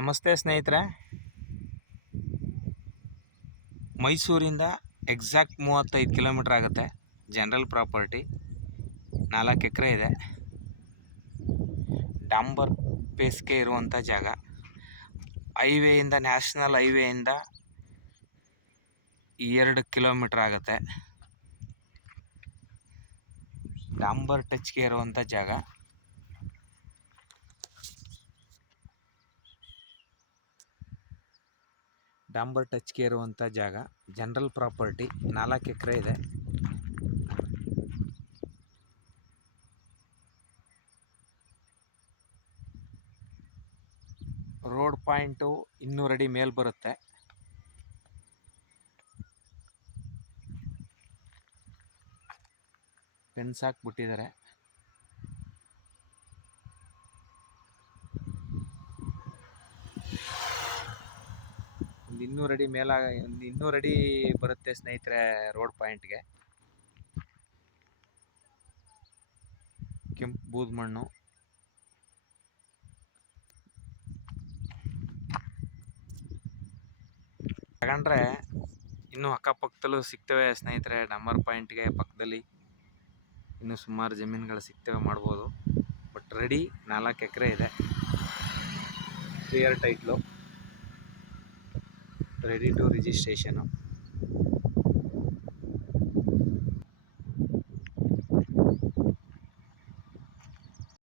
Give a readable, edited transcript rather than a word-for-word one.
ನಮಸ್ತೆ ಸ್ನೇಹಿತರೆ. ಮೈಸೂರಿಂದ ಎಕ್ಸಾಕ್ಟ್ 35 ಕಿಲೋಮೀಟ್ರ್ ಆಗುತ್ತೆ. ಜನರಲ್ ಪ್ರಾಪರ್ಟಿ 4 ಎಕರೆ ಇದೆ. ಡಾಂಬರ್ ಬೇಸ್ಗೆ ಇರುವಂಥ ಜಾಗ. ಹೈವೇಯಿಂದ, ನ್ಯಾಷನಲ್ ಹೈವೇಯಿಂದ 2 ಕಿಲೋಮೀಟ್ರ್ ಆಗುತ್ತೆ. ಡಾಂಬರ್ ಟಚ್ಗೆ ಇರುವಂಥ ಜಾಗ. ಡಾಂಬರ್ ಟಚ್ಗೆ ಇರುವಂಥ ಜಾಗ. ಜನರಲ್ ಪ್ರಾಪರ್ಟಿ 4 ಎಕರೆ ಇದೆ. ರೋಡ್ ಪಾಯಿಂಟು 200 ಅಡಿ ಮೇಲೆ ಬರುತ್ತೆ. ಫೆನ್ಸ್ ಹಾಕ್ಬಿಟ್ಟಿದ್ದಾರೆ. ಒಂದು 200 ಅಡಿ ಮೇಲೆ, ಒಂದು 200 ಅಡಿ ಬರುತ್ತೆ ಸ್ನೇಹಿತರೆ ರೋಡ್ ಪಾಯಿಂಟ್ಗೆ. ಕೆಂಪು ಬೂದ್ ಮಣ್ಣು. ತಗೊಂಡ್ರೆ ಇನ್ನೂ ಅಕ್ಕಪಕ್ಕದಲ್ಲೂ ಸಿಗ್ತವೆ ಸ್ನೇಹಿತರೆ. ಡಂಬರ್ ಪಾಯಿಂಟ್ಗೆ ಪಕ್ಕದಲ್ಲಿ ಇನ್ನೂ ಸುಮಾರು ಜಮೀನುಗಳು ಸಿಗ್ತವೆ, ಮಾಡ್ಬೋದು. ಬಟ್ ರೆಡಿ 4 ಎಕರೆ ಇದೆ. Clear title, ready to registration.